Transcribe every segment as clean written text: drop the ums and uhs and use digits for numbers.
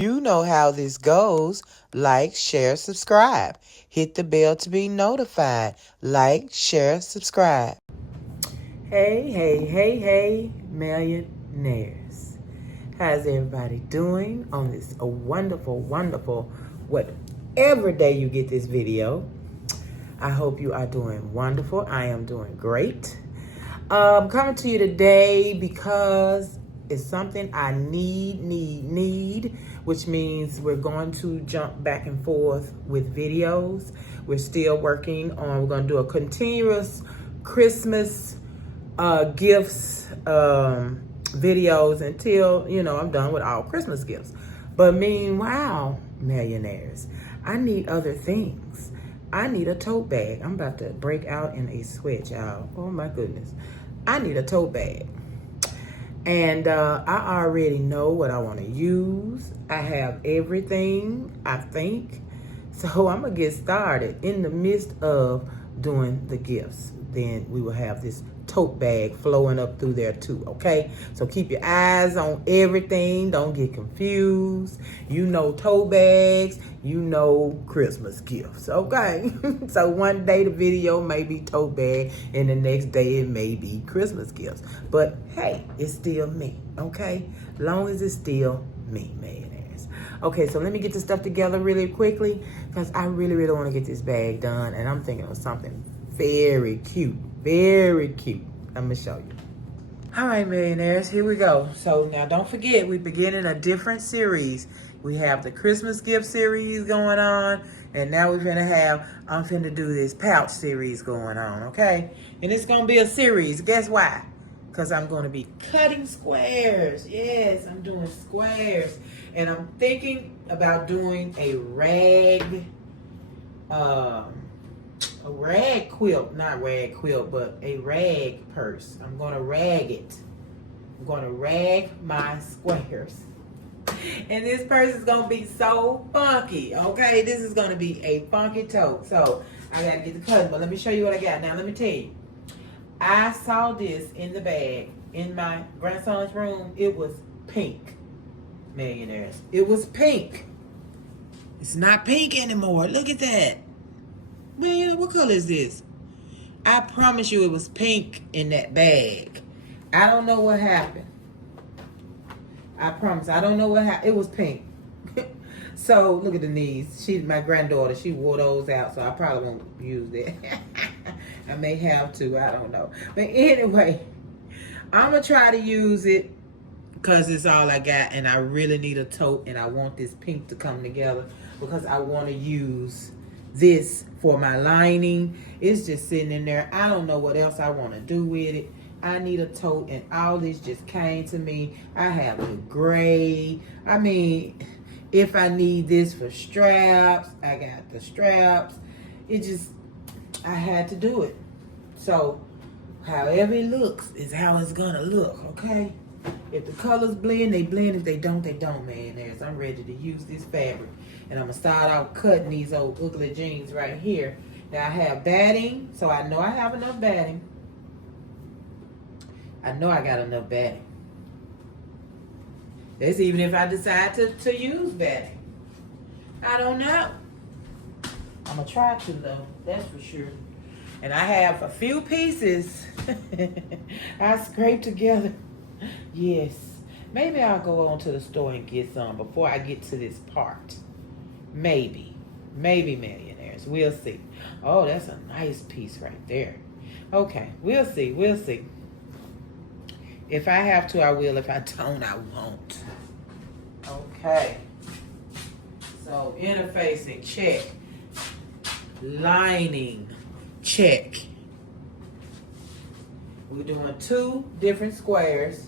You know how this goes. Like, share, subscribe. Hit the bell to be notified. Like, share, subscribe. Hey, hey, hey, hey, millionaires. How's everybody doing on this wonderful, whatever day you get this video? I hope you are doing wonderful. I am doing great. Coming to you today because it's something I need, which means we're going to jump back and forth with videos. We're still working on, we're going to do a continuous Christmas gifts videos until, I'm done with all Christmas gifts. But meanwhile, millionaires, I need other things. I need a tote bag. I'm about to break out in a sweat, y'all. Oh my goodness. I need a tote bag. And I already know what I want to use. I have everything, I think. So I'm going to get started in the midst of doing the gifts. Then we will have this tote bag flowing up through there too, okay? So keep your eyes on everything. Don't get confused. You know tote bags, you know Christmas gifts, okay? So one day the video may be tote bag and the next day it may be Christmas gifts. But hey, it's still me, okay? Long as it's still me, millionaires. Okay, so let me get this stuff together really quickly because I really want to get this bag done, and I'm thinking of something very cute. Very cute. I'm going to show you. All right, millionaires, here we go. So now don't forget, we're beginning a different series. We have the Christmas gift series going on, and now I'm finna do this pouch series going on, okay? And it's going to be a series. Guess why? Because I'm going to be cutting squares. Yes, I'm doing squares. And I'm thinking about doing a rag quilt, not rag quilt, but a rag purse. I'm going to rag it. I'm going to rag my squares. And this purse is going to be so funky, okay? This is going to be a funky tote. So I got to get the cutting, but let me show you what I got. Now, let me tell you. I saw this in the bag in my grandson's room. It was pink, millionaires. It was pink. It's not pink anymore. Look at that. Man, what color is this? I promise you it was pink in that bag. I don't know what happened. I promise. I don't know what happened. It was pink. So, look at the knees. My granddaughter, she wore those out, so I probably won't use that. I may have to. I don't know. But anyway, I'm going to try to use it because it's all I got, and I really need a tote, and I want this pink to come together because I want to use this for my lining. It's just sitting in there. I don't know what else I want to do with it. I need a tote, and all this just came to me. I have the gray. I mean, if I need this for straps, I got the straps. I had to do it. So however it looks is how it's gonna look, okay? If the colors blend, they blend. If they don't, they don't, man. I'm ready to use this fabric. And I'm going to start out cutting these old ugly jeans right here. Now, I have batting, so I know I have enough batting. I know I got enough batting. That's even if I decide to use batting. I don't know. I'm going to try to, though. That's for sure. And I have a few pieces I scraped together. Yes. Maybe I'll go on to the store and get some before I get to this part. Maybe millionaires. We'll see. Oh, that's a nice piece right there. Okay, we'll see. If I have to, I will. If I don't, I won't. Okay. So interfacing, check. Lining, check. We're doing 2 different squares,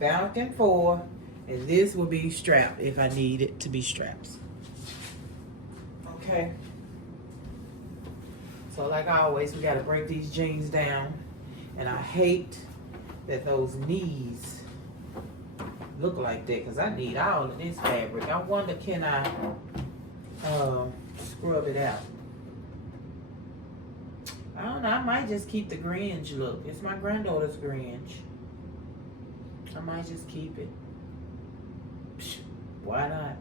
back and forth, and this will be strapped if I need it to be straps. Okay. So like always, we got to break these jeans down, and I hate that those knees look like that because I need all of this fabric. I wonder, can I scrub it out? I don't know. I might just keep the Grinch look. It's my granddaughter's Grinch. I might just keep it. Why not?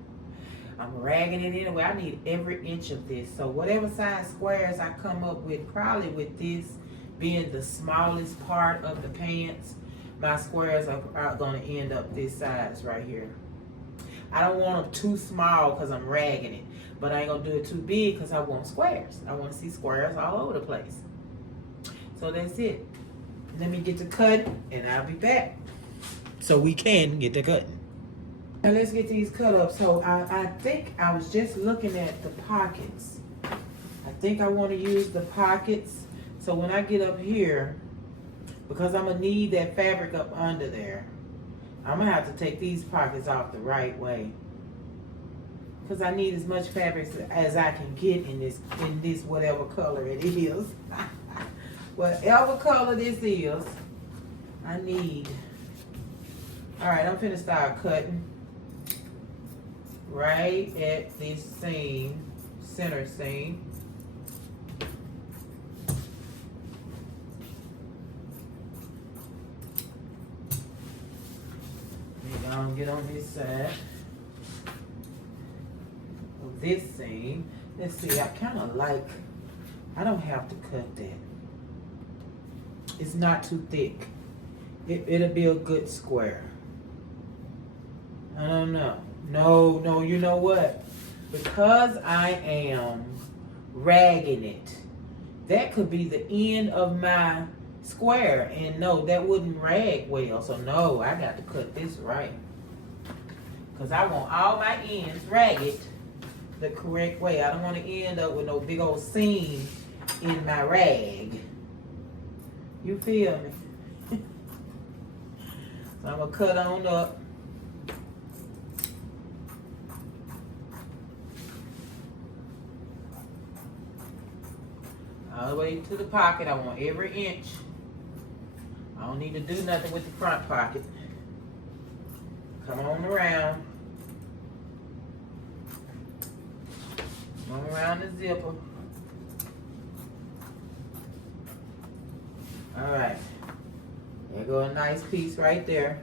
I'm ragging it anyway. I need every inch of this. So whatever size squares I come up with, probably with this being the smallest part of the pants, my squares are going to end up this size right here. I don't want them too small because I'm ragging it. But I ain't going to do it too big because I want squares. I want to see squares all over the place. So that's it. Let me get to cutting and I'll be back. So we can get to cutting. Now let's get these cut up. So I think I was just looking at the pockets. I think I want to use the pockets. So when I get up here, because I'm going to need that fabric up under there, I'm going to have to take these pockets off the right way. Because I need as much fabric as I can get in this whatever color it is. Whatever color this is, I need. All right, I'm finna start cutting right at this seam, center seam. We're gonna get on this side of this seam. Let's see, I kind of like, I don't have to cut that. It's not too thick. It'll be a good square. I don't know. No, you know what? Because I am ragging it, that could be the end of my square. And no, that wouldn't rag well. So no, I got to cut this right. Because I want all my ends ragged the correct way. I don't want to end up with no big old seam in my rag. You feel me? So I'm going to cut on up. All the way to the pocket. I want every inch. I don't need to do nothing with the front pocket. Come on around. Come on around the zipper. All right. There go a nice piece right there.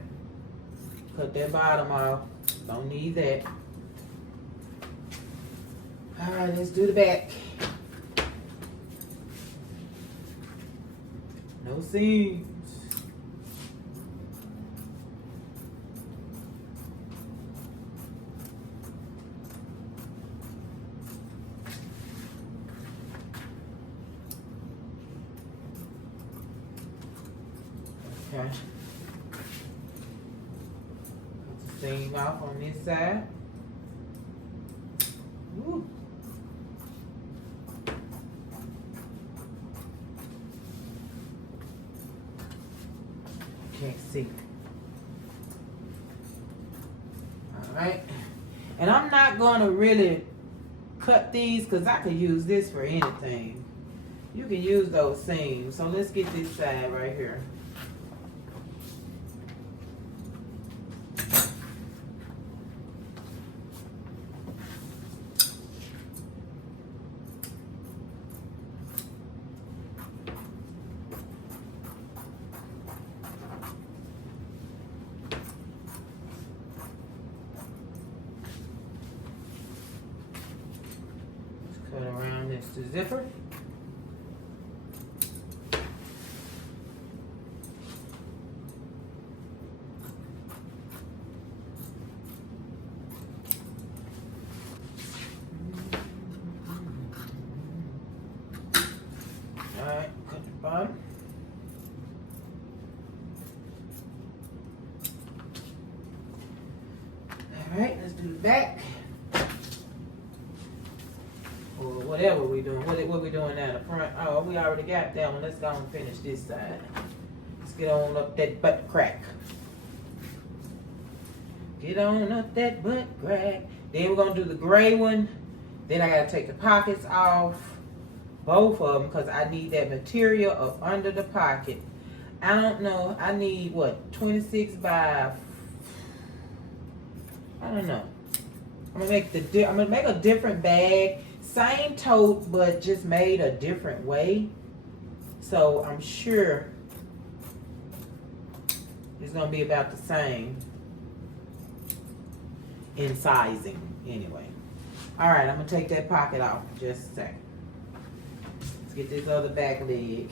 Cut that bottom off. Don't need that. All right, let's do the back. No seams. Okay. Put the seam off on this side. Woo. Can't see. All right. And I'm not going to really cut these because I could use this for anything. You can use those seams. So let's get this side right here. Cut around this to zipper. Alright, cut the bottom. Alright, let's do the back. Or whatever we're doing. What we doing now? The front? Oh, we already got that one. Let's go and finish this side. Let's get on up that butt crack. Get on up that butt crack. Then we're going to do the gray one. Then I got to take the pockets off. Both of them because I need that material up under the pocket. I don't know. I need what? 26 by... I don't know. I'm gonna make a different bag. Same tote, but just made a different way. So I'm sure it's gonna be about the same. in sizing anyway. All right, I'm gonna take that pocket off in just a second. Let's get this other back leg.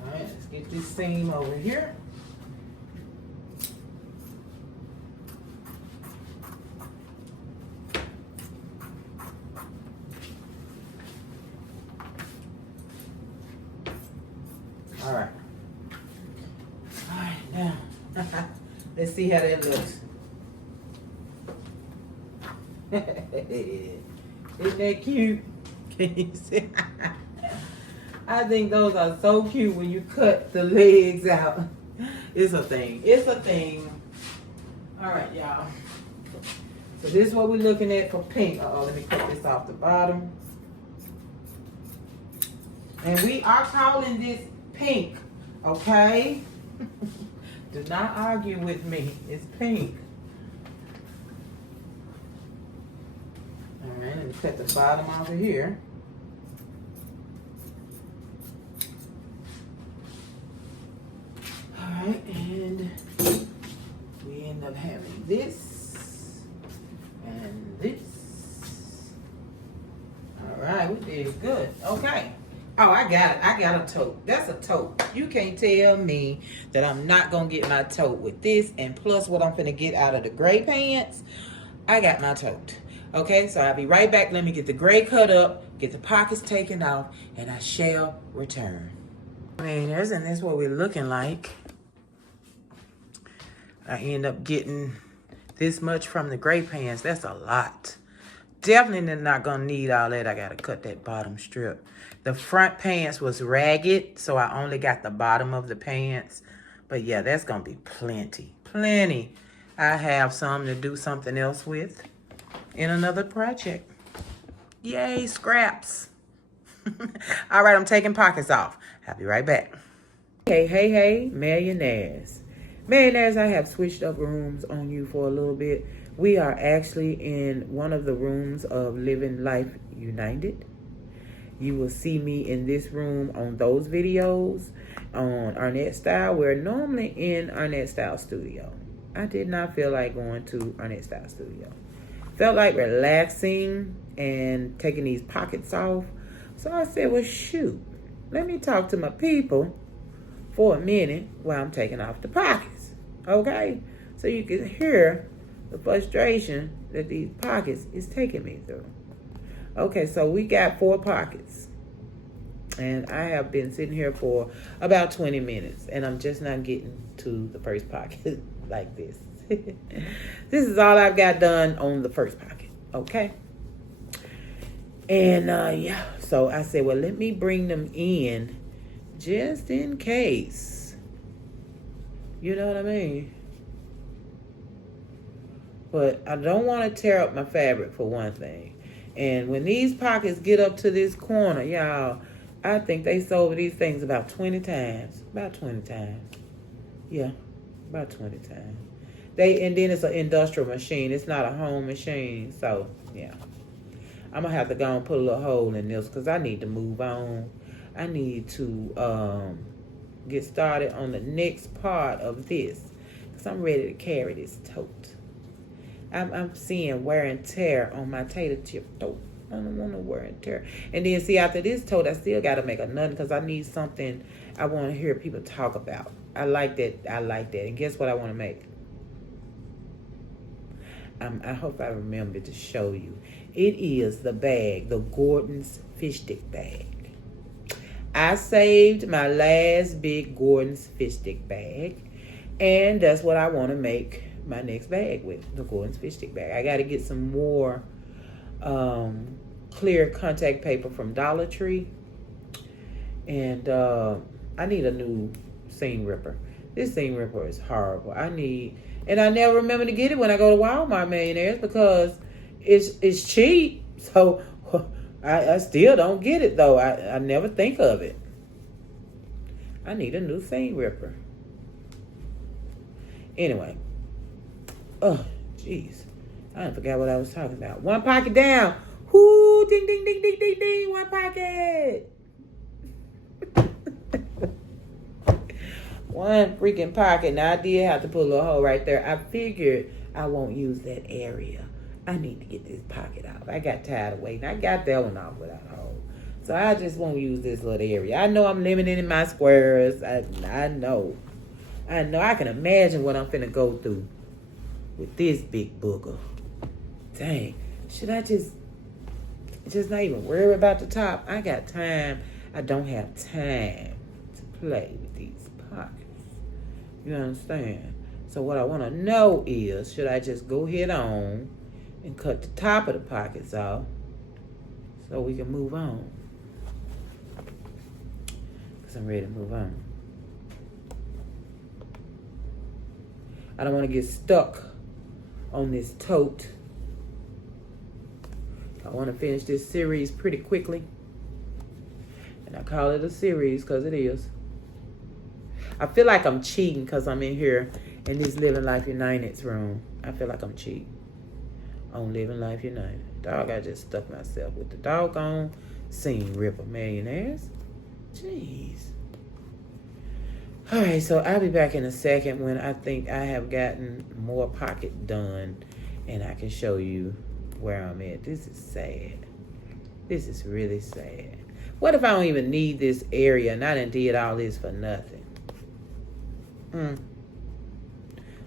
All right, let's get this seam over here. All right. All right, now, let's see how that looks. Isn't that cute? Can you see? I think those are so cute when you cut the legs out. It's a thing. It's a thing. All right, y'all. So this is what we're looking at for pink. Uh-oh, let me cut this off the bottom. And we are calling this pink, okay? Do not argue with me. It's pink. All right, let me cut the bottom off of here. All right, and we end up having this and this. All right, we did good. Okay. Oh, I got it. I got a tote. That's a tote. You can't tell me that I'm not going to get my tote with this. And plus what I'm going to get out of the gray pants, I got my tote. Okay, so I'll be right back. Let me get the gray cut up, get the pockets taken off, and I shall return. Man, isn't this what we're looking like? I end up getting this much from the gray pants. That's a lot. Definitely not going to need all that. I got to cut that bottom strip. The front pants was ragged, so I only got the bottom of the pants. But yeah, that's going to be plenty. Plenty. I have some to do something else with in another project. Yay, scraps. All right, I'm taking pockets off. I'll be right back. Hey, millionaires. Millionaires, I have switched up rooms on you for a little bit. We are actually in one of the rooms of Living Life United. You will see me in this room on those videos on Arnett Style. We're normally in Arnett Style Studio. I did not feel like going to Arnett Style Studio. Felt like relaxing and taking these pockets off. So I said, well, shoot, let me talk to my people for a minute while I'm taking off the pockets. Okay? So you can hear the frustration that these pockets is taking me through. Okay, so we got 4 pockets. And I have been sitting here for about 20 minutes. And I'm just not getting to the first pocket like this. This is all I've got done on the first pocket. Okay? And yeah, so I said, well, let me bring them in just in case. You know what I mean? But I don't want to tear up my fabric for one thing. And when these pockets get up to this corner, y'all, I think they sold these things about 20 times. About 20 times. Yeah, about 20 times. And then it's an industrial machine. It's not a home machine. So, yeah. I'm going to have to go and put a little hole in this because I need to move on. I need to get started on the next part of this because I'm ready to carry this tote. I'm seeing wear and tear on my tater chip tote. I don't want to wear and tear. And then see, after this tote, I still got to make another because I need something I want to hear people talk about. I like that. And guess what I want to make? I hope I remember to show you. It is the bag, the Gordon's fish stick bag. I saved my last big Gordon's fish stick bag. And that's what I want to make my next bag with, the Gordon's fish stick bag. I got to get some more clear contact paper from Dollar Tree. And I need a new seam ripper. This seam ripper is horrible. And I never remember to get it when I go to Walmart, millionaires, because it's cheap. So I still don't get it, though. I never think of it. I need a new seam ripper. Anyway. Oh, jeez. I forgot what I was talking about. One pocket down. Whoo, ding, ding, ding, ding, ding, ding. One pocket. One freaking pocket. Now, I did have to put a little hole right there. I figured I won't use that area. I need to get this pocket off. I got tired of waiting. I got that one off without a hole. So I just won't use this little area. I know I'm limited in my squares. I know. I can imagine what I'm finna go through with this big booger. Dang. Should I just not even worry about the top? I got time. I don't have time to play with these pockets. You understand? So what I want to know is, should I just go head on and cut the top of the pockets off so we can move on? Because I'm ready to move on. I don't want to get stuck on this tote. I want to finish this series pretty quickly. And I call it a series because it is. I feel like I'm cheating because I'm in here in this Living Life United's room. I feel like I'm cheating on Living Life United. Dog, I just stuck myself with the doggone Seam Ripper Millionaires. Jeez. All right, so I'll be back in a second when I think I have gotten more pocket done and I can show you where I'm at. This is sad. This is really sad. What if I don't even need this area and I done did all this for nothing?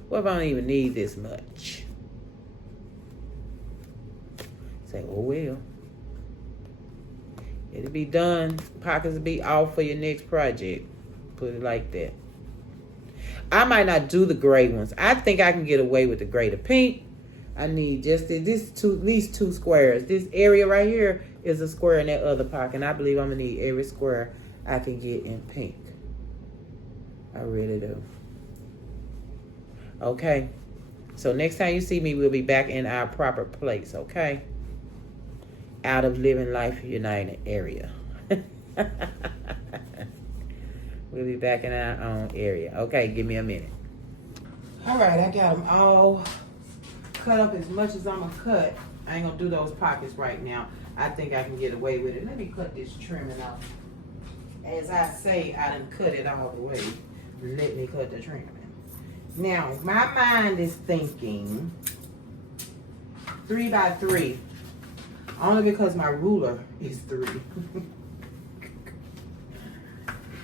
What if I don't even need this much? Say, oh well. It'll be done. Pockets will be off for your next project. Put it like that. I might not do the gray ones. I think I can get away with the gray. The pink, I need just these two squares. This area right here is a square in that other pocket. And I believe I'm going to need every square I can get in pink. I really do. Okay. So next time you see me, we'll be back in our proper place, okay? Out of Living Life United area. We'll be back in our own area. Okay, give me a minute. All right, I got them all cut up as much as I'm going to cut. I ain't going to do those pockets right now. I think I can get away with it. Let me cut this trimming off. As I say, I done cut it all the way. Let me cut the trimming. Now, my mind is thinking 3 by 3. Only because my ruler is 3.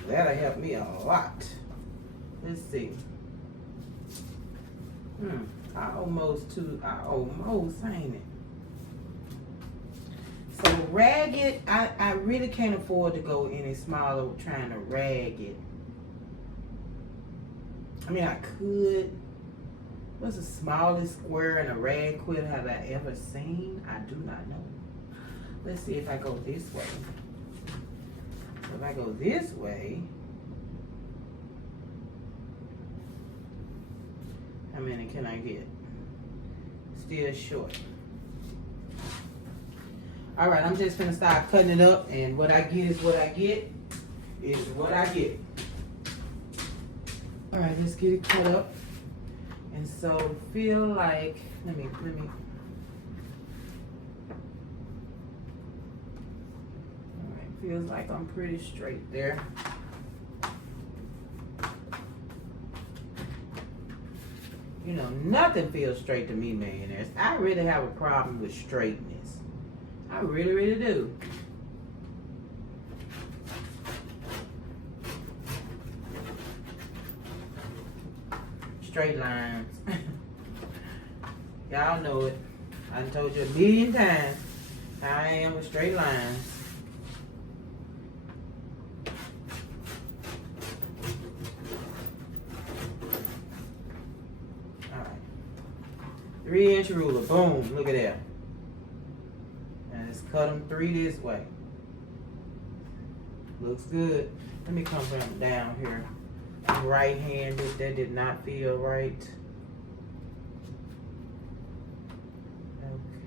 That'll help me a lot. Let's see. I almost, ain't it? So ragged, I really can't afford to go any smaller trying to rag it. I mean, I could. What's the smallest square in a rag quilt have I ever seen? I do not know. Let's see if I go this way. So if I go this way, how many can I get? Still short. All right, I'm just gonna start cutting it up, and what I get is what I get. Is what I get. All right, let's get it cut up. And so feel like, let me. All right, feels like I'm pretty straight there. You know, nothing feels straight to me, millionaires. I really have a problem with straightness. I really, really do. Straight lines. Y'all know it. I told you a million times how I am with straight lines. All right. 3-inch ruler. Boom. Look at that. And let's cut them 3 this way. Looks good. Let me come from down here. I'm right-handed. That did not feel right.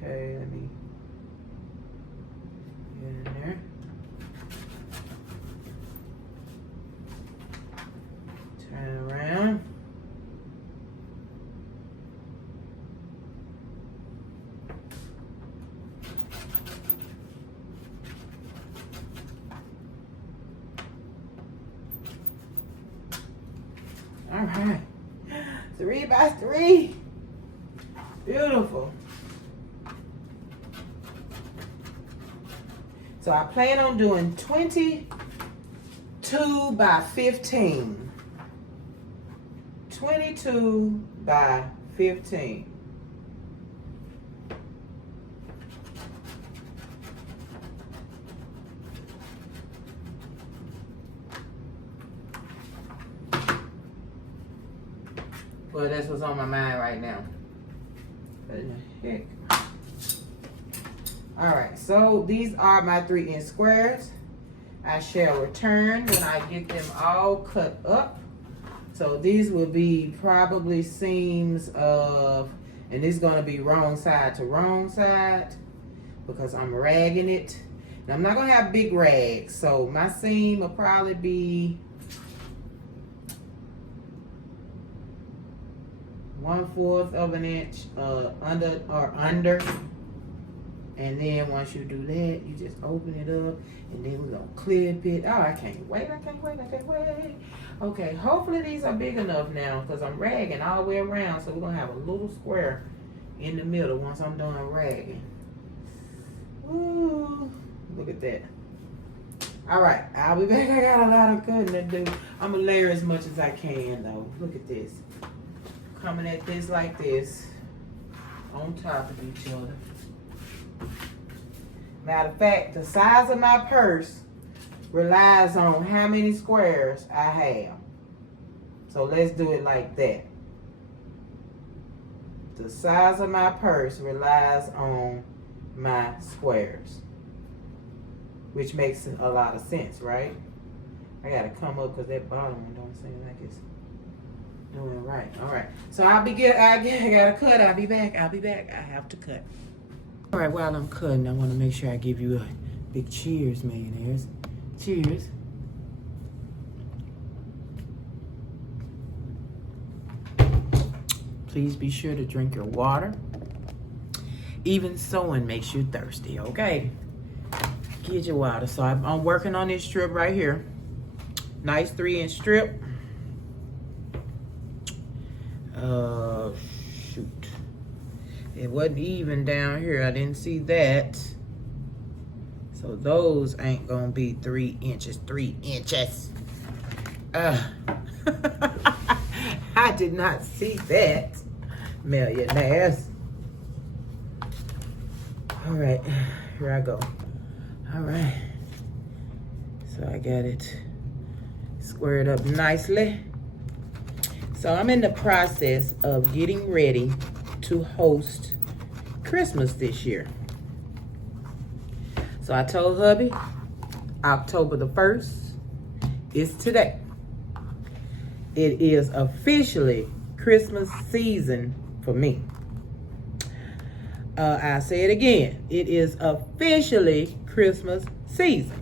Okay, let me get in there. Turn around. right. 3 by 3. Beautiful. So I plan on doing 22 by 15. 22 by 15. Well, that's what's on my mind right now. What in the heck? Alright, so these are my 3-inch squares. I shall return when I get them all cut up. So these will be probably seams of, and this is going to be wrong side to wrong side because I'm ragging it. Now I'm not going to have big rags, so my seam will probably be 1/4 of an inch under. And then once you do that, you just open it up, and then we're going to clip it. Oh, I can't wait. Okay, hopefully these are big enough now because I'm ragging all the way around. So we're going to have a little square in the middle once I'm done ragging. Ooh, look at that. All right, I'll be back. I got a lot of cutting to do. I'm going to layer as much as I can, though. Look at this. Coming at this like this on top of each other. Matter of fact, the size of my purse relies on how many squares I have. So let's do it like that. The size of my purse relies on my squares, which makes a lot of sense, right? I gotta come up because that bottom one don't seem like it's doing right. All right, so I gotta cut. I'll be back. I have to cut. All right, while I'm cutting, I want to make sure I give you a big cheers, millionaires. Cheers. Please be sure to drink your water. Even sewing makes you thirsty, okay? Get your water. So I'm working on this strip right here. Nice 3-inch strip. Shoot. It wasn't even down here. I didn't see that. So those ain't gonna be 3 inches. 3 inches. I did not see that. Millionaires. All right, here I go. All right. So I got it squared up nicely. So I'm in the process of getting ready to host Christmas this year. So I told hubby October the 1st is today. It is officially Christmas season for me. I say it again. It is officially Christmas season.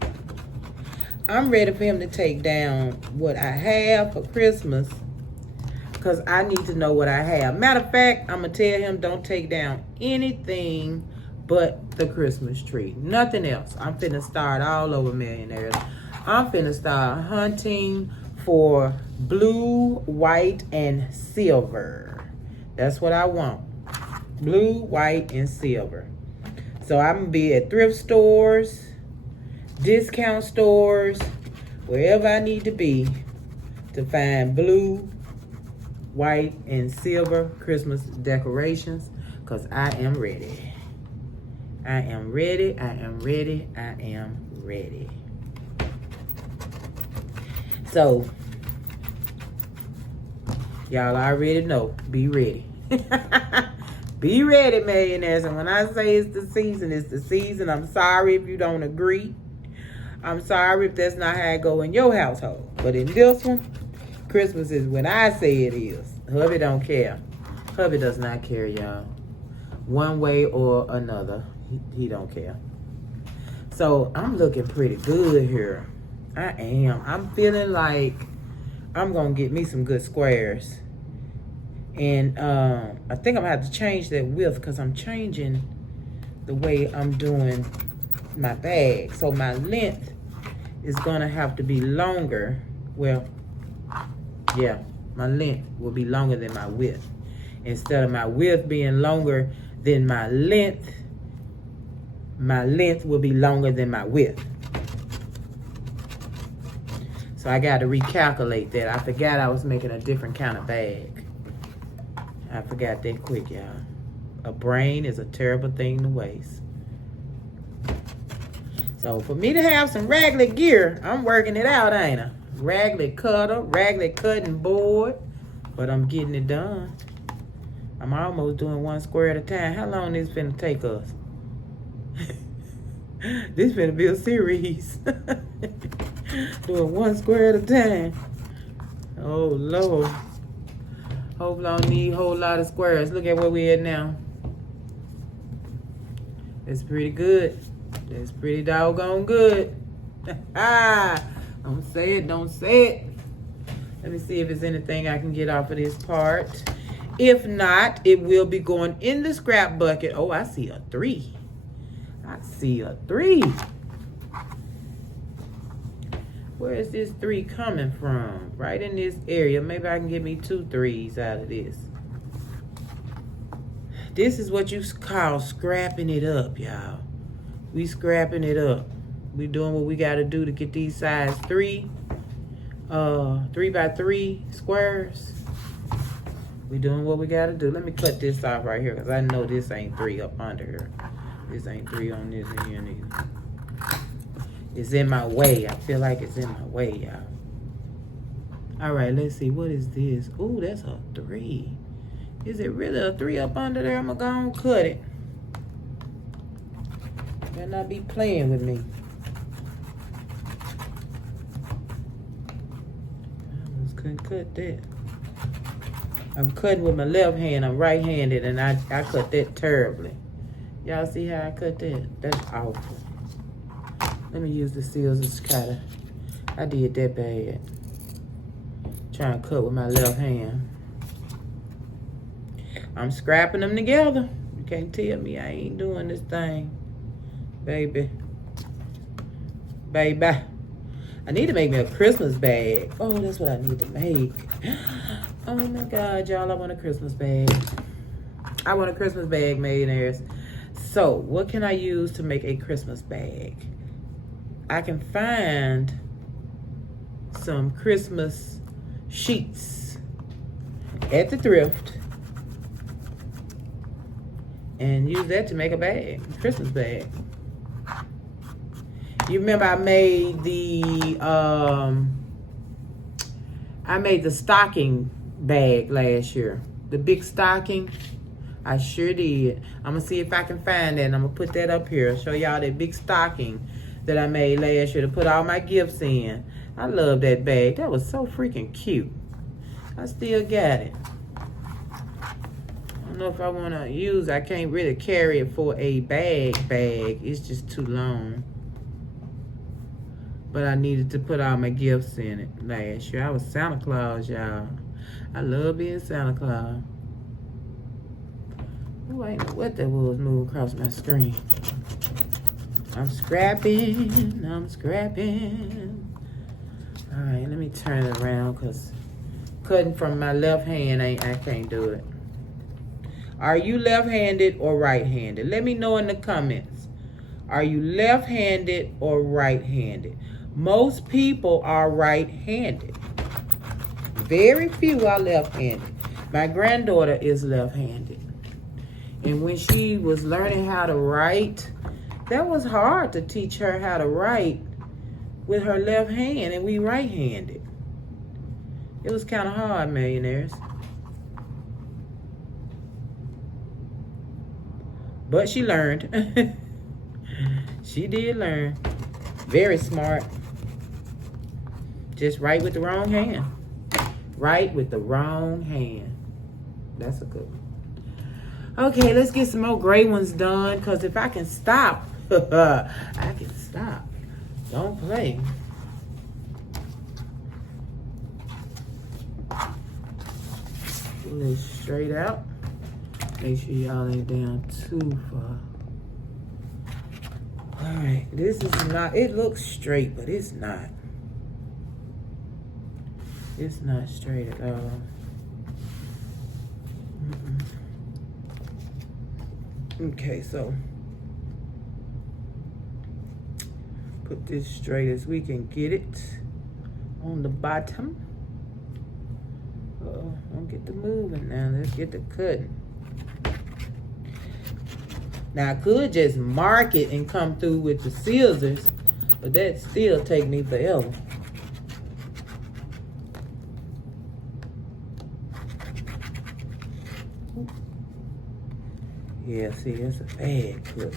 I'm ready for him to take down what I have for Christmas because I need to know what I have. Matter of fact, I'm going to tell him don't take down anything but the Christmas tree. Nothing else. I'm finna start all over, millionaires. I'm finna start hunting for blue, white, and silver. That's what I want. Blue, white, and silver. So I'm going to be at thrift stores, discount stores, wherever I need to be to find blue, white, and silver Christmas decorations because I am ready. I am ready. So, y'all already know, be ready. Be ready, millionaires. And when I say it's the season, it's the season. I'm sorry if you don't agree. I'm sorry if that's not how it go in your household. But in this one, Christmas is when I say it is. Hubby don't care. Hubby does not care, y'all. One way or another, he don't care. So I'm looking pretty good here. I am. I'm feeling like I'm going to get me some good squares. And I think I'm going to have to change that width because I'm changing the way I'm doing my bag. So my length is going to have to be longer. Well, yeah, My length will be longer than my width. Instead of my width being longer than my length will be longer than my width. So I got to recalculate that. I forgot I was making a different kind of bag. I forgot that quick, y'all. A brain is a terrible thing to waste. So for me to have some raglet gear, I'm working it out, ain't I? Raglet cutter, raglet cutting board, but I'm getting it done. I'm almost doing 1 square at a time. How long this finna take us? This finna be a series. Doing 1 square at a time. Oh Lord. Hopefully I don't need a whole lot of squares. Look at where we at now. It's pretty good. It's pretty doggone good. Don't say it, don't say it. Let me see if there's anything I can get off of this part. If not, it will be going in the scrap bucket. Oh, I see a 3. I see a 3. Where is this 3 coming from? Right in this area. Maybe I can get me 2 3s out of this. This is what you call scrapping it up, y'all. We scrapping it up. We doing what we got to do to get these size 3 by 3 squares. We doing what we got to do. Let me cut this off right here because I know this ain't 3 up under here. This ain't 3 on this end either. It's in my way. I feel like it's in my way, y'all. All right, let's see. What is this? Ooh, that's a 3. Is it really a 3 up under there? I'm going to go and cut it. Better not be playing with me. I just couldn't cut that. I'm cutting with my left hand. I'm right-handed, and I cut that terribly. Y'all see how I cut that? That's awful. Let me use the scissors cutter. I did that bad. Trying to cut with my left hand. I'm scrapping them together. You can't tell me I ain't doing this thing. Baby. Baby. I need to make me a Christmas bag. Oh, that's what I need to make. Oh my God, y'all, I want a Christmas bag. I want a Christmas bag, millionaires. So, what can I use to make a Christmas bag? I can find some Christmas sheets at the thrift and use that to make a bag, a Christmas bag. You remember I made the stocking bag last year. The big stocking. I sure did. I'm going to see if I can find that. And I'm going to put that up here. Show y'all that big stocking that I made last year to put all my gifts in. I love that bag. That was so freaking cute. I still got it. I don't know if I want to use. I can't really carry it for a bag. It's just too long. But I needed to put all my gifts in it last year. I was Santa Claus, y'all. I love being Santa Claus. Oh, I ain't know what that was moving across my screen. I'm scrapping. All right, let me turn it around because cutting from my left hand, I can't do it. Are you left-handed or right-handed? Let me know in the comments. Are you left-handed or right-handed? Most people are right-handed. Very few are left-handed. My granddaughter is left-handed. And when she was learning how to write, that was hard to teach her how to write with her left hand, and we right-handed. It was kind of hard, millionaires. But she learned. She did learn. Very smart. Just write with the wrong hand. Right with the wrong hand. That's a good one. Okay, let's get some more gray ones done. Because if I can stop, I can stop. Don't play. Pull this straight out. Make sure y'all ain't down too far. Alright, this is not, it looks straight, but it's not. It's not straight at all. Okay, so put this straight as we can get it on the bottom. Don't get the moving now. Let's get the cutting. Now I could just mark it and come through with the scissors, but that still take me forever. Yeah, see, that's a bad cut.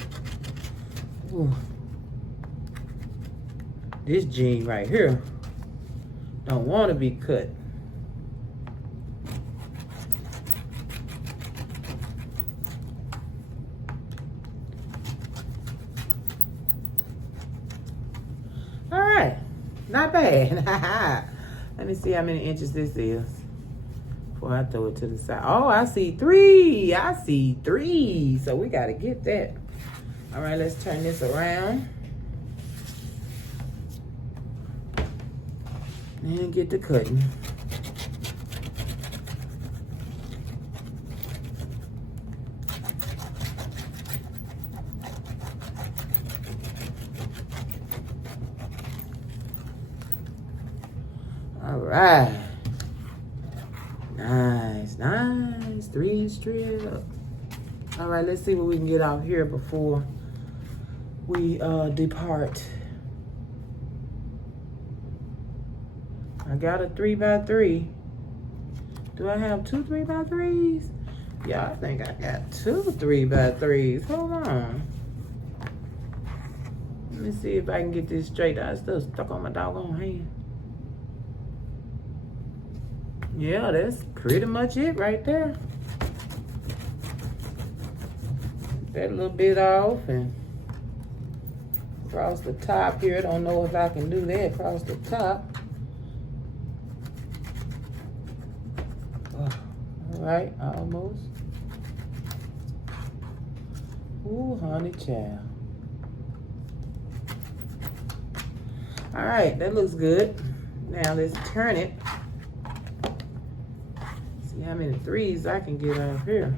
Ooh. This jean right here don't want to be cut. All right, not bad. Let me see how many inches this is before I throw it to the side. Oh, I see 3. I see 3. So we got to get that. All right, let's turn this around. And get the cutting. All right. Nice, nice. 3-inch strip. All right, let's see what we can get out here before we depart. I got a 3x3. Do I have 2 3x3s? Yeah, I think I got 2 3x3s. Hold on. Let me see if I can get this straight. I'm still stuck on my doggone hand. Yeah, that's pretty much it right there. That little bit off and across the top here. Don't know if I can do that across the top. All right, almost. Ooh, honey child. All right, that looks good. Now let's turn it. See how many 3s I can get out here.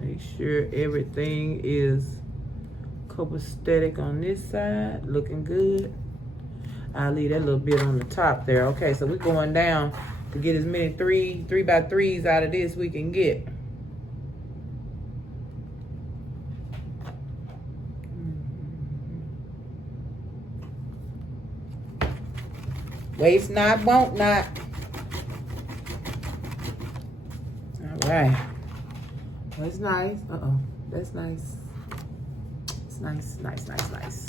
Make sure everything is copacetic on this side. Looking good. I'll leave that little bit on the top there. Okay, so we're going down to get as many 3x3s out of this we can get. Waste not, won't not. All right. That's nice. Uh-oh, that's nice. It's nice, nice, nice, nice.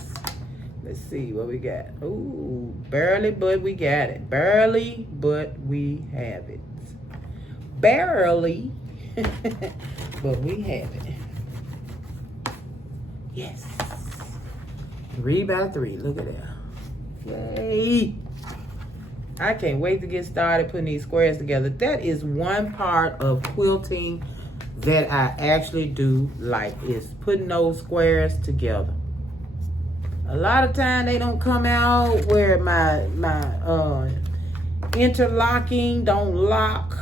Let's see what we got. Ooh, barely, but we got it. Barely, but we have it. Barely, but we have it. Yes. 3x3. Look at that. Yay. I can't wait to get started putting these squares together. That is one part of quilting that I actually do like, is putting those squares together. A lot of time they don't come out where my interlocking don't lock.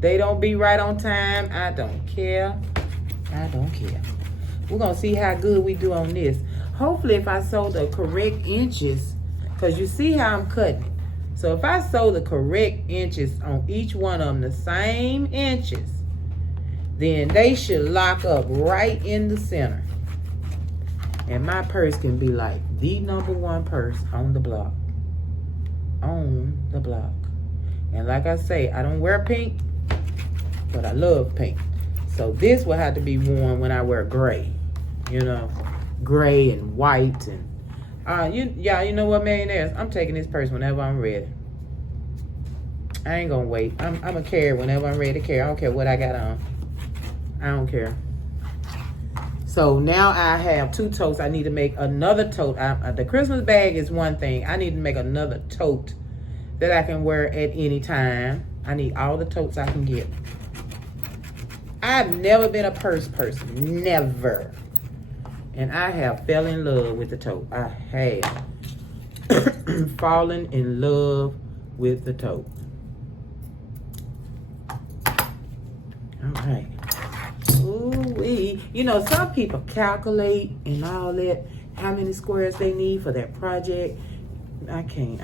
They don't be right on time. I don't care. I don't care. We're gonna see how good we do on this. Hopefully if I sew the correct inches, because you see how I'm cutting. So if I sew the correct inches on each one of them, the same inches, then they should lock up right in the center. And my purse can be like the #1 purse on the block. On the block. And like I say, I don't wear pink, but I love pink. So this will have to be worn when I wear gray. You know, gray and white. And you know what, millionaires? I'm taking this purse whenever I'm ready. I ain't gonna wait. I'm gonna carry it whenever I'm ready to carry. I don't care what I got on. I don't care. So now I have 2 totes. I need to make another tote. The Christmas bag is one thing. I need to make another tote that I can wear at any time. I need all the totes I can get. I've never been a purse person. Never. And I have fell in love with the tote. I have fallen in love with the tote. All right. Ooh-wee. You know, some people calculate and all that, how many squares they need for that project. I can't.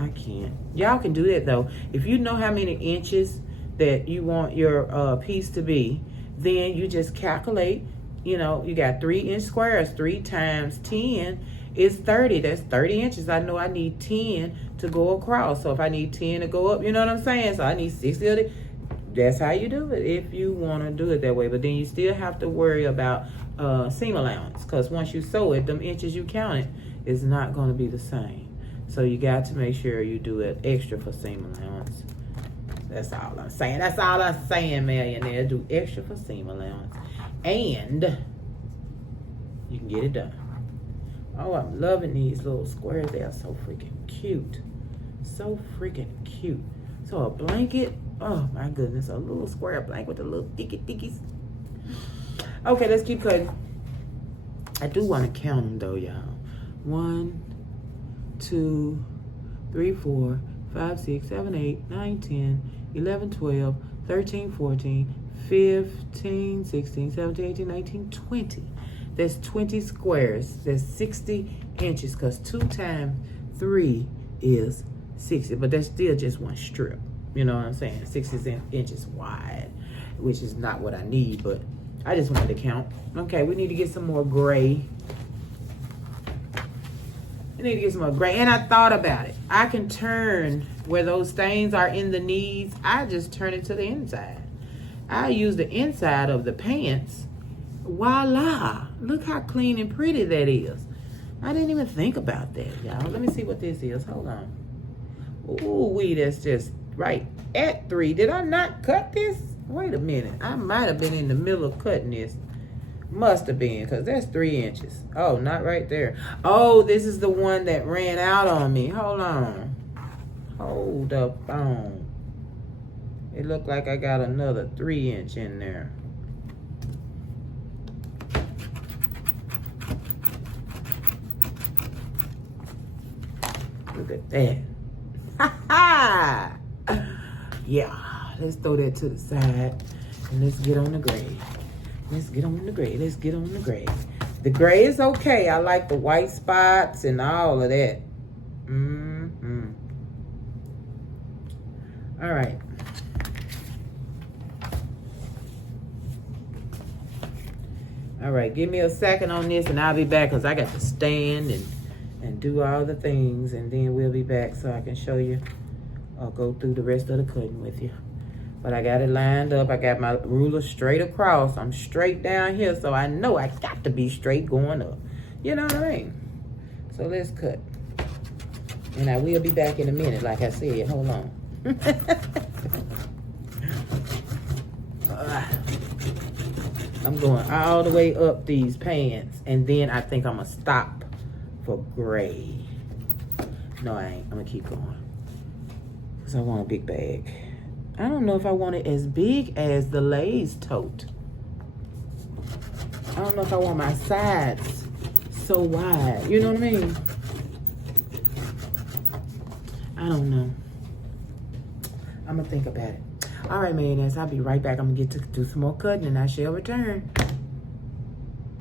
Y'all can do that though. If you know how many inches that you want your piece to be, then you just calculate. You know, you got 3-inch squares. 3 times 10 is 30. That's 30 inches. I know I need 10 to go across. So if I need 10 to go up, you know what I'm saying? So I need 60 of it. That's how you do it if you want to do it that way. But then you still have to worry about seam allowance, because once you sew it, them inches you counted is not going to be the same. So you got to make sure you do it extra for seam allowance. That's all I'm saying. That's all I'm saying, millionaire. Do extra for seam allowance. And you can get it done. Oh, I'm loving these little squares. They are so freaking cute. So freaking cute. So a blanket. Oh my goodness. A little square blanket with the little thickies. Okay, let's keep cutting. I do want to count them though, y'all. 1, 2, 3, 4, 5, 6, 7, 8, 9, 10, 11, 12, 13, 14, 15, 16, 17, 18, 19, 20. That's 20 squares. That's 60 inches, because 2 times 3 is 60. But that's still just one strip. You know what I'm saying? 60 inches wide, which is not what I need, but I just wanted to count. Okay, we need to get some more gray. I need to get some more gray. And I thought about it. I can turn where those stains are in the knees. I just turn it to the inside. I use the inside of the pants. Voila. Look how clean and pretty that is. I didn't even think about that, y'all. Let me see what this is. Hold on. Ooh, that's just right at 3. Did I not cut this? Wait a minute. I might have been in the middle of cutting this. Must have been, because that's 3 inches. Oh, not right there. Oh, this is the one that ran out on me. Hold on. Hold up on. It looked like I got another 3-inch in there. Look at that. Ha ha! Yeah, let's throw that to the side and let's get on the gray. Let's get on the gray. Let's get on the gray. The gray is okay. I like the white spots and all of that. All right. All right, give me a second on this and I'll be back, because I got to stand and do all the things, and then we'll be back so I can show you or go through the rest of the cutting with you. But I got it lined up. I got my ruler straight across. I'm straight down here, so I know I got to be straight going up. You know what I mean? So let's cut. And I will be back in a minute, like I said. Hold on. I'm going all the way up these pants, and then I think I'm going to stop for gray. No, I ain't. I'm going to keep going, because I want a big bag. I don't know if I want it as big as the Lay's tote. I don't know if I want my sides so wide. You know what I mean? I don't know. I'm going to think about it. All right, millionaires, I'll be right back. I'm going to get to do some more cutting, and I shall return.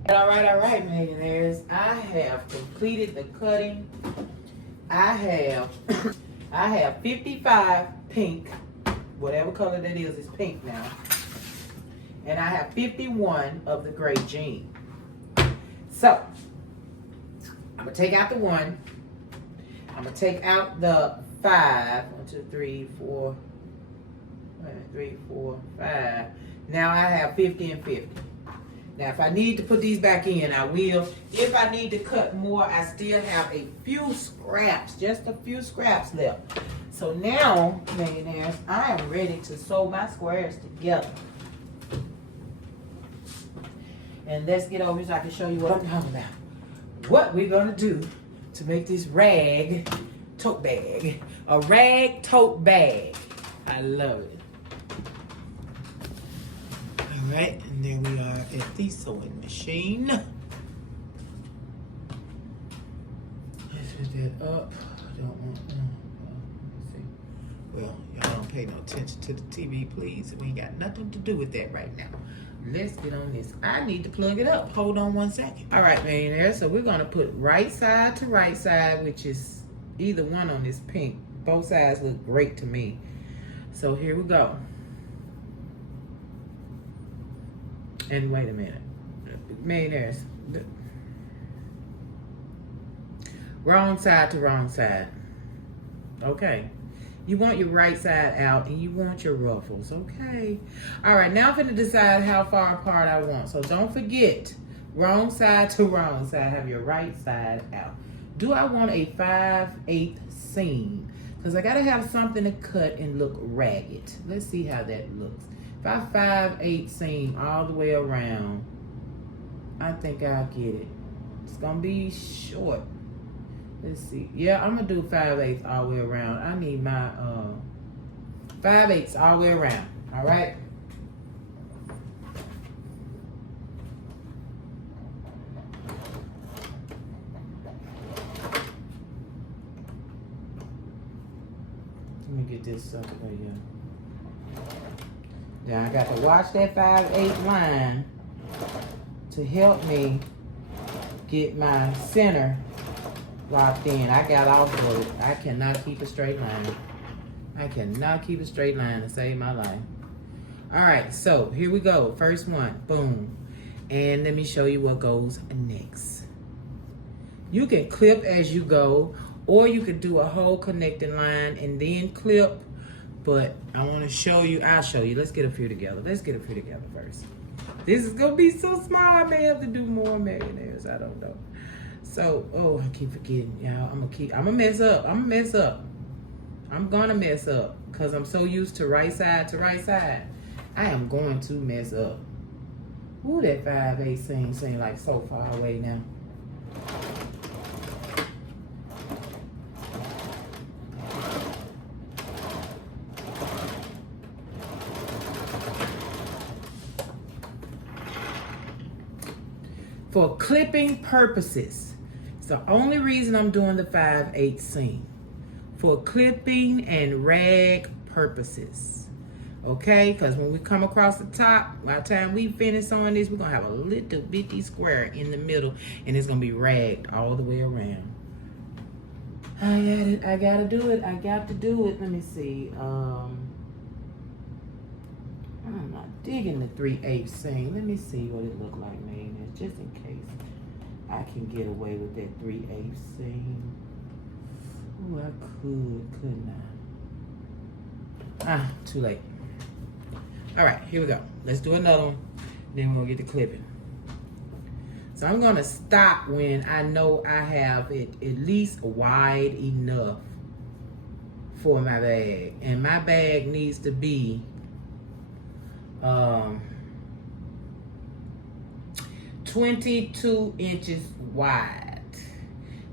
All right, millionaires. I have completed the cutting. I have 55 pink. Whatever color that is pink now. And I have 51 of the gray jean. So, I'm going to take out the 1. I'm going to take out the 5. 1, 2, 3, 4. 3, 4, 5. Now I have 50 and 50. Now, if I need to put these back in, I will. If I need to cut more, I still have a few scraps, just a few scraps left. So now, millionaires, I am ready to sew my squares together. And let's get over so I can show you what I'm talking about. What we're going to do to make this rag tote bag. A rag tote bag. I love it. All right, and there we are at the sewing machine. put that up. I don't want, let's see. Well, y'all don't pay no attention to the TV, please. We ain't got nothing to do with that right now. Let's get on this. I need to plug it up. Hold on 1 second. All right, millionaires. So we're gonna put right side to right side, which is either one on this pink. Both sides look great to me. So here we go. And wait a minute. Millionaires. Wrong side to wrong side. Okay. You want your right side out and you want your ruffles. Okay. All right. Now I'm going to decide how far apart I want. So don't forget, wrong side to wrong side. Have your right side out. Do I want a 5/8 seam? Because I got to have something to cut and look ragged. Let's see how that looks. If I 5/8 seam all the way around, I think I'll get it. It's going to be short. Let's see. Yeah, I'm going to do 5/8 all the way around. I need my 5/8 all the way around. All right? Let me get this sucker right here. Now I got to watch that 5/8 line to help me get my center locked in. I got off of it. I cannot keep a straight line. I cannot keep a straight line to save my life. All right, so here we go. First one, boom. And let me show you what goes next. You can clip as you go, or you could do a whole connecting line and then clip. But I want to show you. I'll show you. Let's get a few together. Let's get a few together first. This is going to be so small. I may have to do more millionaires. I don't know. So, oh, I keep forgetting, y'all. I'm gonna mess up. I'm gonna mess up because I'm so used to right side to right side. I am going to mess up. Ooh, that 5/8 seem like so far away now. For clipping purposes, it's the only reason I'm doing the 5/8 seam. For clipping and rag purposes. Okay, because when we come across the top, by the time we finish on this, we're going to have a little bitty square in the middle, and it's going to be ragged all the way around. I got to do it. I got to do it. Let me see. I'm not digging the 3/8 seam. Let me see what it look like, man, just in case I can get away with that 3/8 seam. Oh, I couldn't I? Too late. All right, here we go. Let's do another one. Then we'll get to clipping. So I'm gonna stop when I know I have it at least wide enough for my bag. And my bag needs to be 22 inches wide.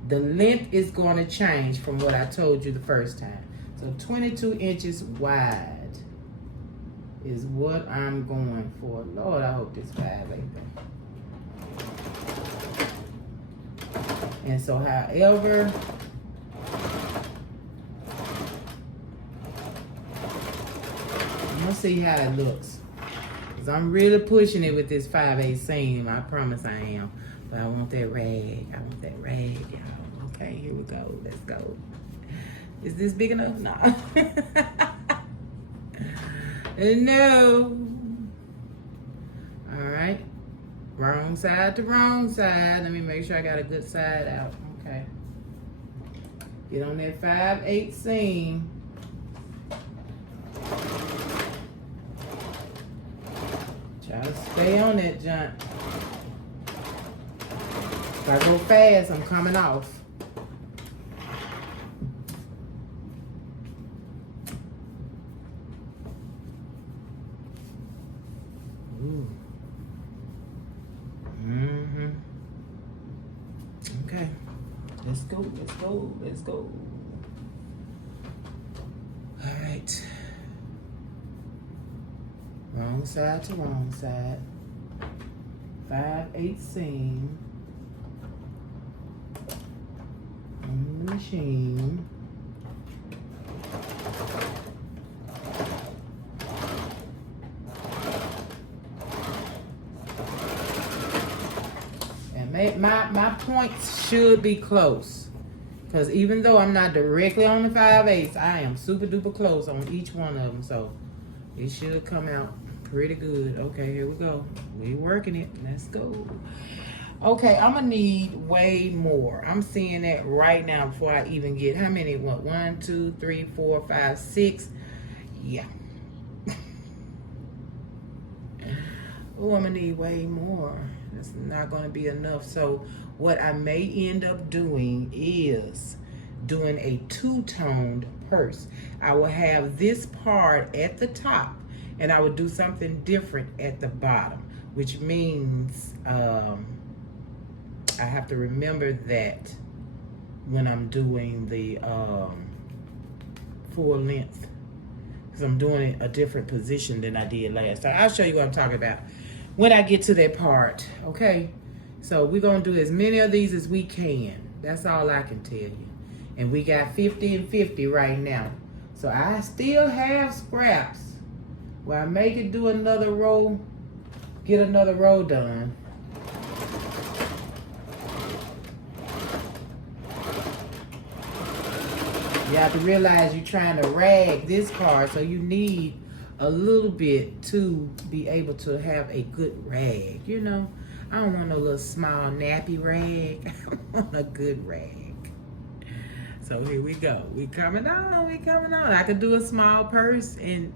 The length is going to change from what I told you the first time. So 22 inches wide is what I'm going for. Lord, I hope this 5/8. And so however, I'm going to see how it looks. Because I'm really pushing it with this 5/8 seam. I promise I am. But I want that rag. I want that rag, y'all. Okay, here we go. Let's go. Is this big enough? Nah. No. All right. Wrong side to wrong side. Let me make sure I got a good side out. Okay. Get on that 5/8 seam. Try to stay on that junk. If I go fast, I'm coming off. Ooh. Okay. Let's go, let's go, let's go. All right. Wrong side to wrong side. 5/8 seam. on the machine. And my points should be close. Because even though I'm not directly on the 5/8, I am super duper close on each one of them. So it should come out pretty good. Okay, here we go. We working it. Let's go. Okay, I'm gonna need way more. I'm seeing that right now before I even get how many? What? 1, 2, 3, 4, 5, 6. Yeah. Oh, I'm gonna need way more. It's not gonna be enough. So what I may end up doing is doing a two-toned purse. I will have this part at the top, and I would do something different at the bottom, which means I have to remember that when I'm doing the full length, because I'm doing it a different position than I did last time. I'll show you what I'm talking about when I get to that part, okay? So we're gonna do as many of these as we can. That's all I can tell you. And we got 50 and 50 right now. So I still have scraps where I may could do another row, get another row done. You have to realize you're trying to rag this part, so you need a little bit to be able to have a good rag, you know? I don't want no little small nappy rag. I want a good rag. So here we go. We coming on, we coming on. I could do a small purse and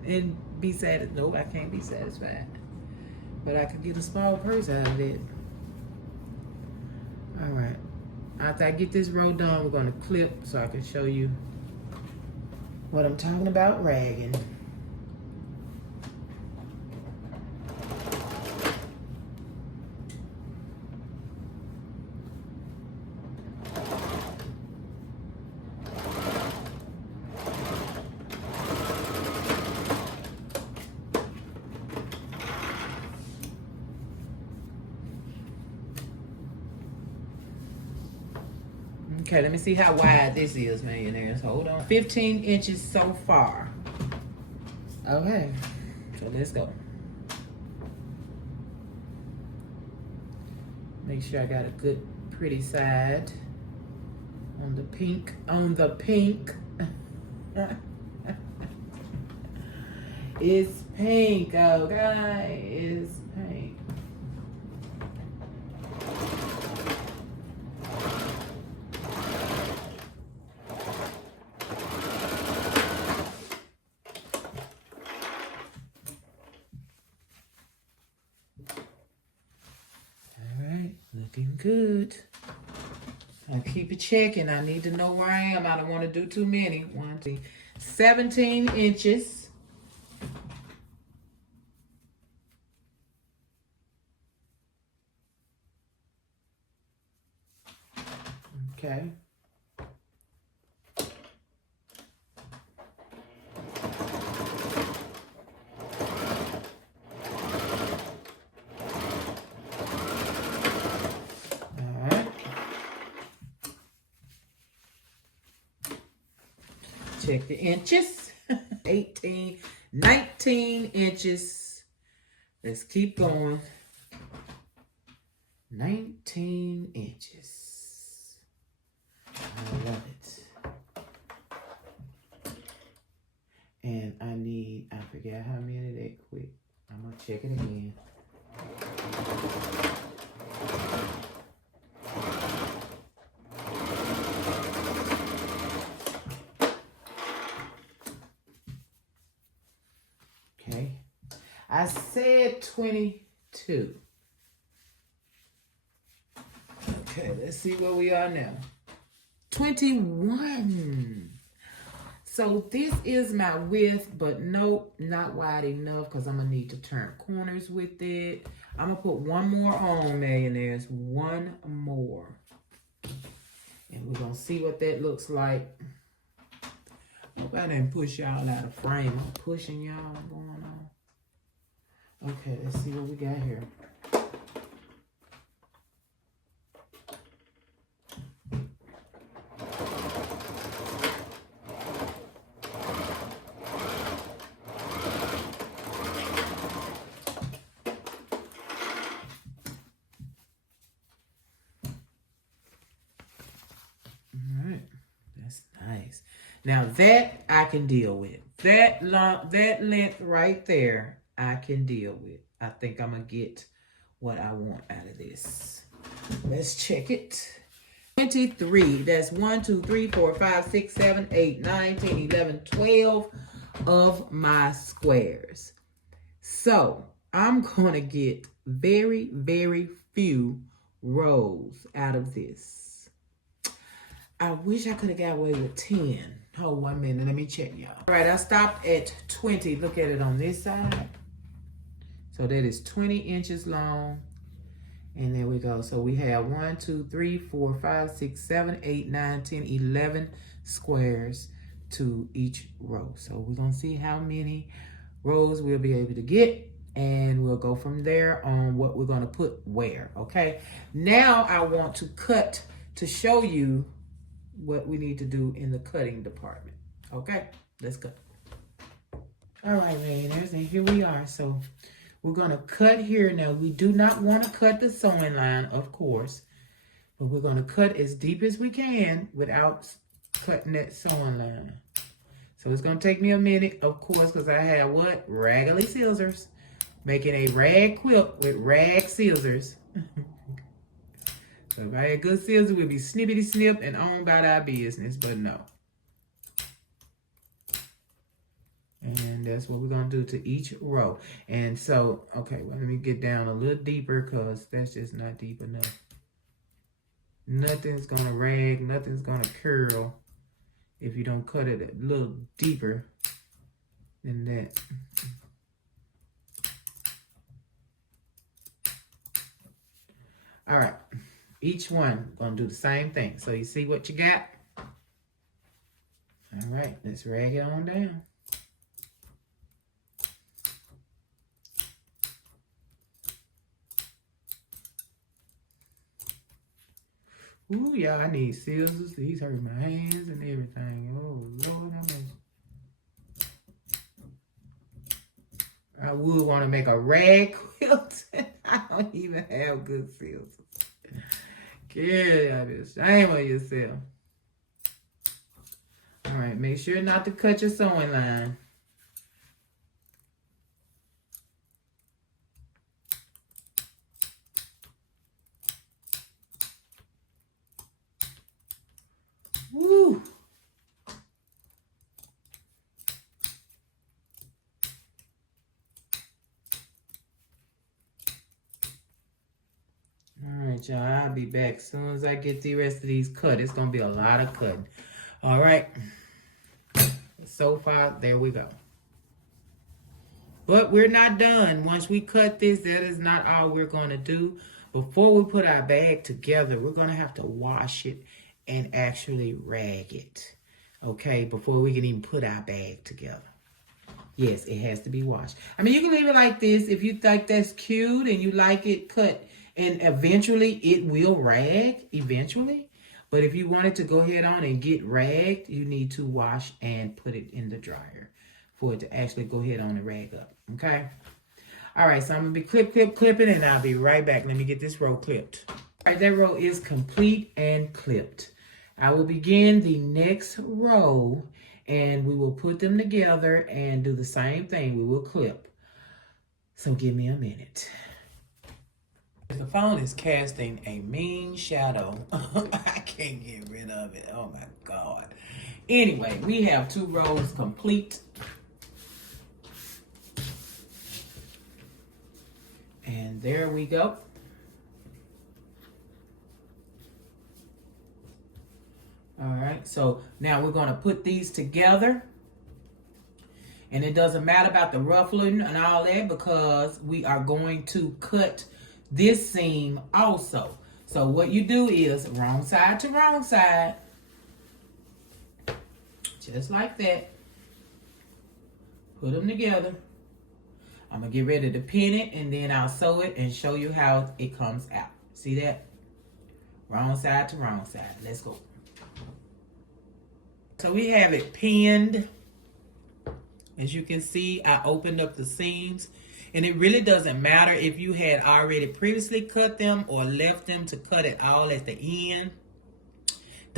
be satisfied. Nope, I can't be satisfied. But I could get a small purse out of it. All right. After I get this row done, we're gonna clip so I can show you what I'm talking about ragging. Okay, let me see how wide this is, millionaires. Hold on. 15 inches so far. Okay, so let's go. Make sure I got a good, pretty side on the pink. On the pink. It's pink, okay? It's pink. Looking good. I'll keep it checking. I need to know where I am. I don't want to do too many. 1, 2, 17 inches. Okay. Check the inches. 18, 19 inches. Let's keep going. 19 inches. I love it. And I forget how many that quick. I'm gonna check it again. Okay, I said 22. Okay, let's see where we are now. 21. So this is my width, but nope, not wide enough because I'm gonna need to turn corners with it. I'm gonna put one more on, millionaires, one more. And we're gonna see what that looks like. Hope I didn't push y'all out of frame. I'm pushing y'all going on. Okay, let's see what we got here. Now that I can deal with. That length right there, I can deal with. I think I'm gonna get what I want out of this. Let's check it. 23. That's 1, 2, 3, 4, 5, 6, 7, 8, 9, 10, 11, 12 of my squares. So I'm gonna get very, very few rows out of this. I wish I could have got away with 10. Hold 1 minute, let me check, y'all. All right, I stopped at 20. Look at it on this side. So that is 20 inches long. And there we go. So we have 1, 2, 3, 4, 5, 6, 7, 8, 9, 10, 11 squares to each row. So we're gonna see how many rows we'll be able to get, and we'll go from there on what we're gonna put where, okay? Now I want to cut to show you what we need to do in the cutting department, okay? Let's go. All right, millionaires, and here we are. So we're gonna cut here. Now we do not want to cut the sewing line, of course, but we're gonna cut as deep as we can without cutting that sewing line. So it's gonna take me a minute, of course, because I have what? Raggedy scissors. Making a rag quilt with rag scissors. So if I had good scissors, we'd be snippety snip and on about our business, but no. And that's what we're gonna do to each row. And so, okay, well, let me get down a little deeper because that's just not deep enough. Nothing's gonna rag, nothing's gonna curl if you don't cut it a little deeper than that. All right, each one gonna do the same thing. So you see what you got? All right, let's rag it on down. Ooh, y'all, I need scissors. These hurt my hands and everything. Oh, Lord, I would want to make a rag quilt. I don't even have good scissors. Get out of this. Shame on yourself. All right, make sure not to cut your sewing line. Woo! All right, y'all, I'll be back as soon as I get the rest of these cut. It's going to be a lot of cutting. All right. So far, there we go. But we're not done. Once we cut this, that is not all we're going to do. Before we put our bag together, we're going to have to wash it and actually rag it. Okay, before we can even put our bag together. Yes, it has to be washed. I mean, you can leave it like this if you think that's cute and you like it cut. And eventually, it will rag, eventually. But if you wanted to go ahead on and get ragged, you need to wash and put it in the dryer for it to actually go ahead on and rag up, okay? All right, so I'm going to be clipping, and I'll be right back. Let me get this row clipped. All right, that row is complete and clipped. I will begin the next row, and we will put them together and do the same thing. We will clip. So give me a minute. The phone is casting a mean shadow. I can't get rid of it. Oh my God. Anyway, we have 2 rows complete. And there we go. All right, so now we're going to put these together. And it doesn't matter about the ruffling and all that because we are going to cut this seam also. So what you do is wrong side to wrong side. Just like that. Put them together. I'm going to get ready to pin it and then I'll sew it and show you how it comes out. See that? Wrong side to wrong side. Let's go. So we have it pinned. As you can see, I opened up the seams. And it really doesn't matter if you had already previously cut them or left them to cut it all at the end.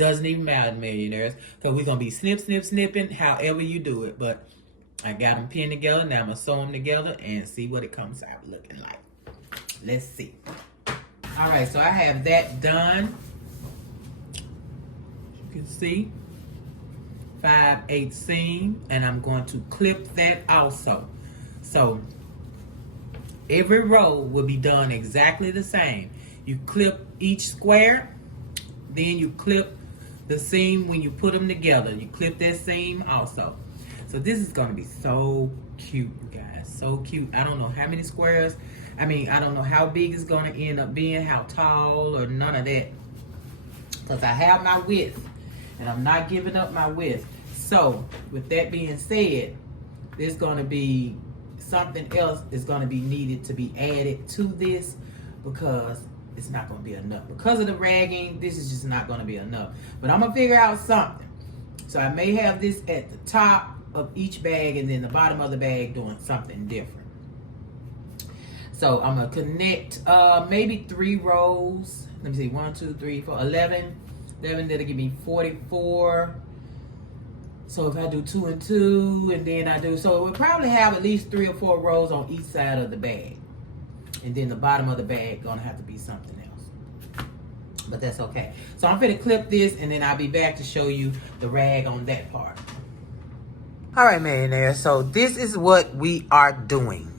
Doesn't even matter, millionaires, because we're going to be snipping however you do it. But I got them pinned together. Now I'm going to sew them together and see what it comes out looking like. Let's see. All right, so I have that done. You can see 5/8 seam, and I'm going to clip that also. So every row will be done exactly the same. You clip each square, then you clip the seam when you put them together. You clip that seam also. So this is going to be so cute, you guys. So cute. I don't know how many squares. I don't know how big it's going to end up being, how tall, or none of that. Because I have my width, and I'm not giving up my width. So with that being said, there's going to be something else is going to be needed to be added to this, because it's not going to be enough. Because of the ragging, this is just not going to be enough. But I'm going to figure out something. So I may have this at the top of each bag, and then the bottom of the bag doing something different. So I'm going to connect maybe 3 rows. Let me see, 1, 2, 3, 4, 11. 11, that'll give me 44. So if I do 2 and 2, and then I do, so we'll probably have at least 3 or 4 rows on each side of the bag. And then the bottom of the bag gonna have to be something else. But that's okay. So I'm gonna clip this, and then I'll be back to show you the rag on that part. All right, millionaires, so this is what we are doing.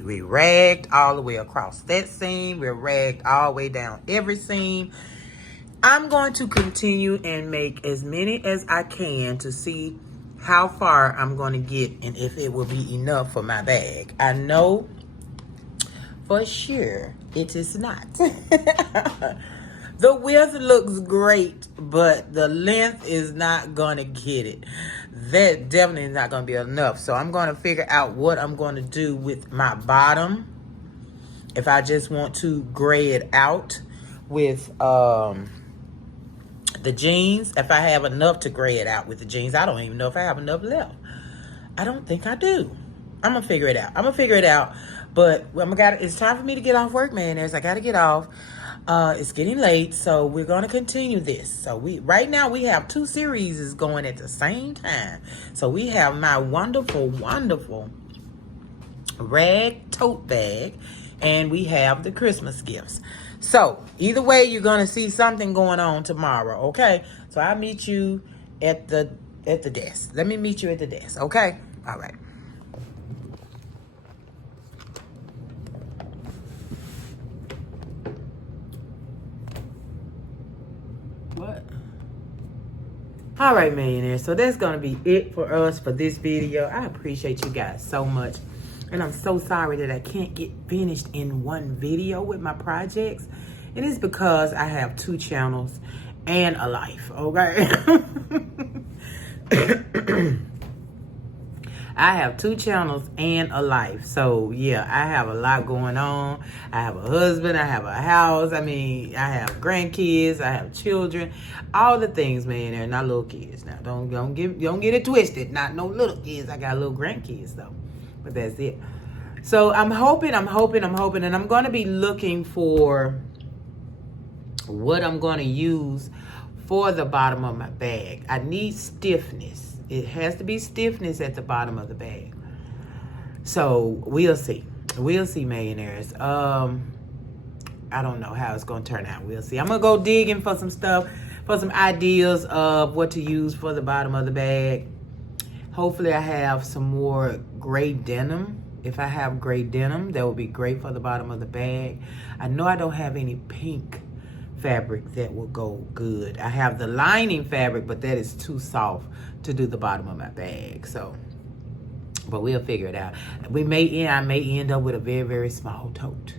We ragged all the way across that seam. We're ragged all the way down every seam. I'm going to continue and make as many as I can to see how far I'm going to get and if it will be enough for my bag. I know for sure it is not. The width looks great, but the length is not going to get it. That definitely is not going to be enough. So I'm going to figure out what I'm going to do with my bottom. If I just want to gray it out with the jeans, if I have enough to gray it out with the jeans. I don't even know if I have enough left. I don't think I do. I'm going to figure it out. But it's time for me to get off work, man. I got to get off. It's getting late, so we're going to continue this. So right now we have 2 series going at the same time. So we have my wonderful, wonderful rag tote bag, and we have the Christmas gifts. So either way, you're going to see something going on tomorrow, okay? So I'll meet you at the desk. Let me meet you at the desk, okay? All right. What? All right, millionaires. So that's going to be it for us for this video. I appreciate you guys so much. And I'm so sorry that I can't get finished in one video with my projects. It is because I have 2 channels and a life, okay? I have 2 channels and a life. So, yeah, I have a lot going on. I have a husband. I have a house. I have grandkids. I have children. All the things, man. They're not little kids. Now, don't get it twisted. Not no little kids. I got little grandkids, though. But that's it. So, I'm hoping. And I'm going to be looking for what I'm going to use for the bottom of my bag. I need stiffness. It has to be stiffness at the bottom of the bag. So we'll see, millionaires. I don't know how it's going to turn out. We'll see. I'm going to go digging for some stuff, for some ideas of what to use for the bottom of the bag. Hopefully I have some more gray denim. If I have gray denim, that would be great for the bottom of the bag. I know I don't have any pink fabric that will go good. I have the lining fabric, but that is too soft to do the bottom of my bag. So, but we'll figure it out. I may end up with a very, very small tote,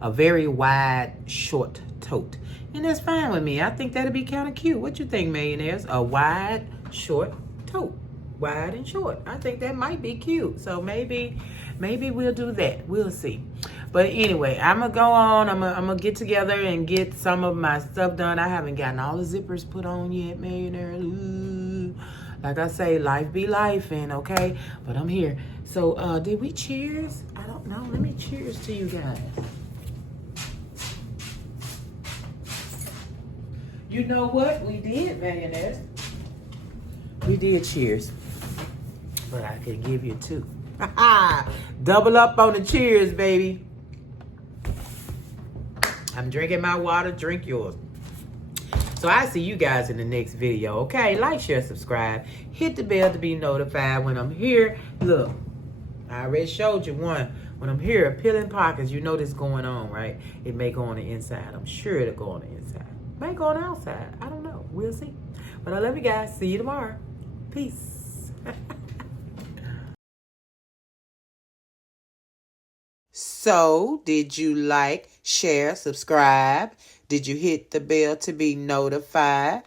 a very wide, short tote, and that's fine with me. I think that'd be kind of cute. What you think, millionaires? A wide, short tote, wide and short. I think that might be cute. So maybe we'll do that. We'll see. But anyway, I'm going to go on. I'm going to get together and get some of my stuff done. I haven't gotten all the zippers put on yet, millionaire. Ooh. Like I say, life be life, and okay? But I'm here. So, did we cheers? I don't know. Let me cheers to you guys. You know what? We did mayonnaise. We did cheers. But I can give you two. Double up on the cheers, baby. I'm drinking my water. Drink yours. So I see you guys in the next video. Okay, like, share, subscribe. Hit the bell to be notified when I'm here. Look, I already showed you one. When I'm here peeling pockets, you know this going on, right? It may go on the inside. I'm sure it'll go on the inside. May go on the outside. I don't know. We'll see. But I love you guys. See you tomorrow. Peace. So, did you like, share, subscribe? Did you hit the bell to be notified?